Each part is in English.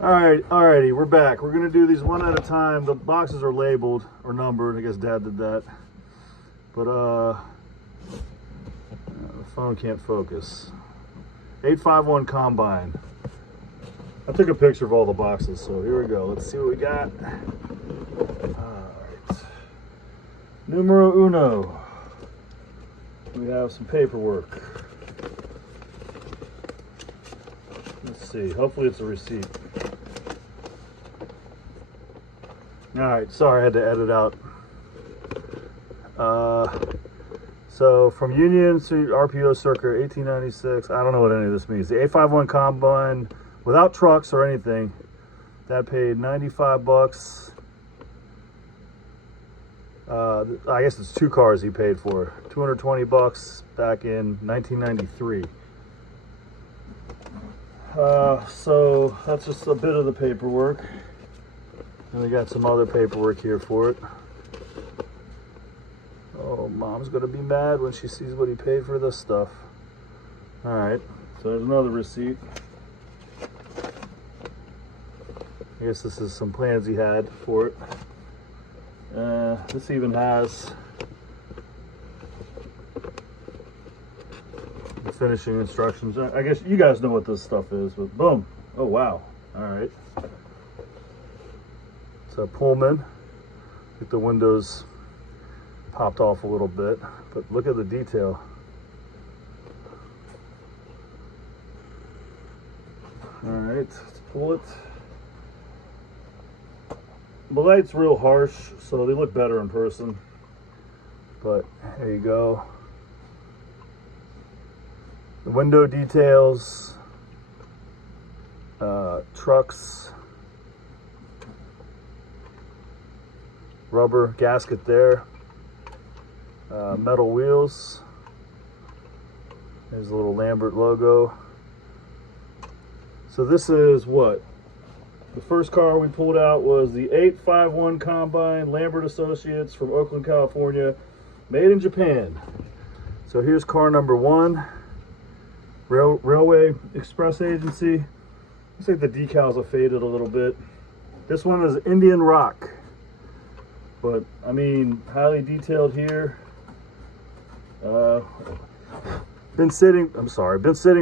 Alrighty, we're back. We're gonna do these one at a time. The boxes are labeled or numbered. I guess Dad did that. But the phone can't focus. 851 Combine. I took a picture of all the boxes, so here we go. Let's see what we got. Alright. Numero uno. We have some paperwork. Let's see. Hopefully it's a receipt. Alright, sorry I had to edit out. So from Union to RPO Circa 1896, I don't know what any of this means. The 851 Combine without trucks or anything, that paid 95 bucks. I guess it's 2 cars he paid for. 220 bucks back in 1993. So that's just a bit of the paperwork. And we got some other paperwork here for it. Oh, Mom's gonna be mad when she sees what he paid for this stuff. All right, so there's another receipt. I guess this is some plans he had for it. This even has the finishing instructions. I guess you guys know what this stuff is, but boom. Oh, wow. All right. It's a Pullman. Get the windows popped off a little bit, but look at the detail. All right, let's pull it. The light's real harsh, so they look better in person, but there you go. The window details, trucks, rubber gasket there, metal wheels. There's a little Lambert logo. So this is what? The first car we pulled out was the 851 Combine, Lambert Associates from Oakland, California, made in Japan. So here's car number 1, Railway Express Agency. Looks like the decals have faded a little bit. This one is Indian Rock, but I mean, highly detailed here. Been sitting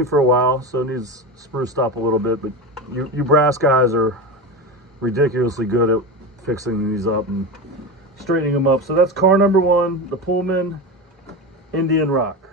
for a while, so it needs spruced up a little bit, but you brass guys are ridiculously good at fixing these up and straightening them up. So that's car number 1, the Pullman Indian Rock.